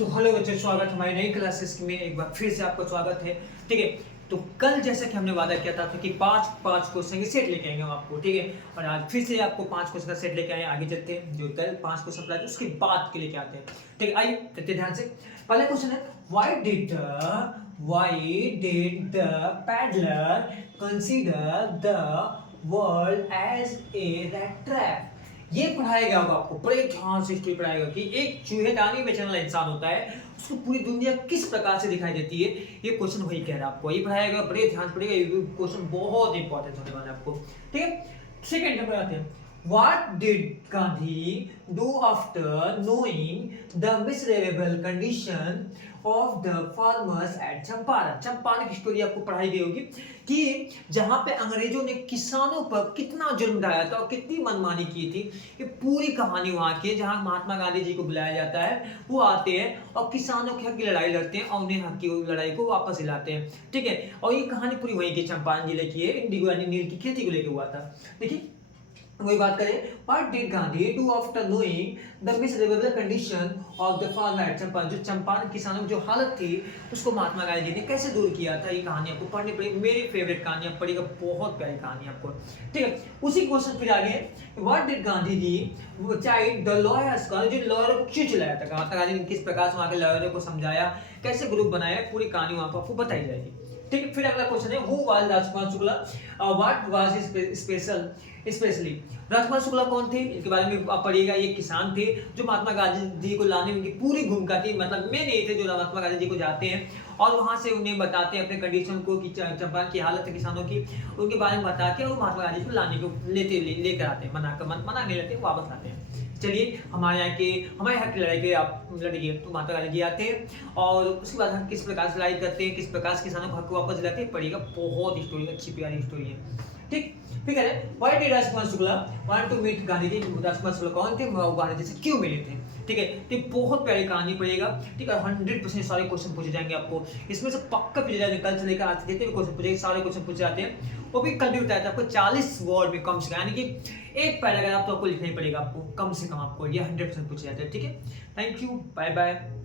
तो हेलो बच्चों, स्वागत हमारी नई क्लासेस में एक बार फिर से आपका स्वागत है। ठीक है, तो कल जैसा कि हमने वादा किया था कि पांच पांच क्वेश्चन के सेट लेके आएंगे हम आपको। ठीक है, और आज फिर से आपको पांच क्वेश्चन का सेट लेके आए। आगे चलते हैं, जो कल पांच क्वेश्चन पढ़ाए उसके बाद के लेके आते हैं। ठीक है, आइए चलते ध्यान से। पहला क्वेश्चन है, why did the paddler consider the world as a rat trap? ये पढ़ाया गया होगा आपको, बड़े ध्यान से स्टोरी पढ़ाएगा कि एक चूहेदानी बेचने वाला इंसान होता है, उसको पूरी दुनिया किस प्रकार से दिखाई देती है। ये क्वेश्चन वही कह रहा है आपको, ये पढ़ाया गया, बड़े ध्यान से पढ़ेगा। ये क्वेश्चन बहुत इंपॉर्टेंट होने वाला है आपको। ठीक है, सेकंड नंबर आते हैं, What did Gandhi do after knowing the miserable condition of the farmers at Champaran? Champaran की स्टोरी आपको पढ़ाई गई होगी कि जहां पे अंग्रेजों ने किसानों पर कितना जुल्म ढाया था और कितनी मनमानी की थी। ये पूरी कहानी वहां की है, जहां महात्मा गांधी जी को बुलाया जाता है, वो आते हैं और किसानों के हक की लड़ाई लड़ते हैं और उन्हें हक की लड़ाई को वापस दिलाते हैं। ठीक है, और ये कहानी पूरी वहीं की चंपारण जिले की है, इंडिगो यानी नील की खेती को लेकर हुआ था। देखिए वही बात करें, what did Gandhi do after knowing the miserable condition of the farmer at Champaran? जो चंपारण किसानों की जो हालत थी, उसको महात्मा गांधी जी ने कैसे दूर किया था। ये कहानी आपको पढ़नी पड़ेगी, मेरी फेवरेट कहानी आप पढ़ेगा, बहुत प्यारी कहानी आपको। ठीक है, उसी क्वेश्चन फिर आगे, what did Gandhi ji chide the lawyers? Gandhi ji lawyer को क्यों चिल्लाया था? महात्मा गांधी ने किस प्रकार से वहां के लॉयरों को समझाया, कैसे ग्रुप बनाया, पूरी कहानी वहां पर आपको बताई जाएगी। ठीक है, फिर अगला क्वेश्चन है, who was Rajkumar Shukla, what was specially? Rajkumar Shukla कौन थे, इनके बारे में आप पढ़िएगा। ये किसान थे जो महात्मा गांधी जी को लाने में उनकी पूरी भूमिका थी, मतलब मेन ये थे जो महात्मा गांधी जी को जाते हैं और वहां से उन्हें बताते हैं अपने कंडीशन को कि चंपारण की हालत है किसानों की, उनके बारे में बता के और महात्मा गांधी जी को लाने को लेकर आते हैं, मना नहीं लेते, वापस लाते हैं। चलिए, हमारे यहाँ की लड़ाई के आप लड़िए तो महात्मा गांधी जी आते हैं और उसके बाद हम किस प्रकार से लड़ाई करते हैं, किस प्रकार से किसानों को हक वापस दिलाते हैं, पढ़िएगा। बहुत स्टोरी अच्छी प्यारी स्टोरी है। ठीक, फिर कह रहे हैं, why did Rajkumar Shukla want to meet Gandhi ji? Rajkumar Shukla कौन थे, गांधी जी से क्यों मिले थे? ठीक है, तो बहुत प्यारी कहानी पड़ेगा। ठीक है, 100% सारे क्वेश्चन पूछे जाएंगे आपको, इसमें से पक्का पूछे जाएंगे। कल से लेकर आज जितने भी क्वेश्चन पूछे, सारे क्वेश्चन पूछे जाते हैं। वो भी कल भी बताया था आपको, 40 वर्ड में कम से कम, यानी कि एक पैराग्राफ तो आपको लिखना ही पड़ेगा आपको, कम से कम आपको ये 100% पूछे जाते हैं। ठीक है, थैंक यू, बाय बाय।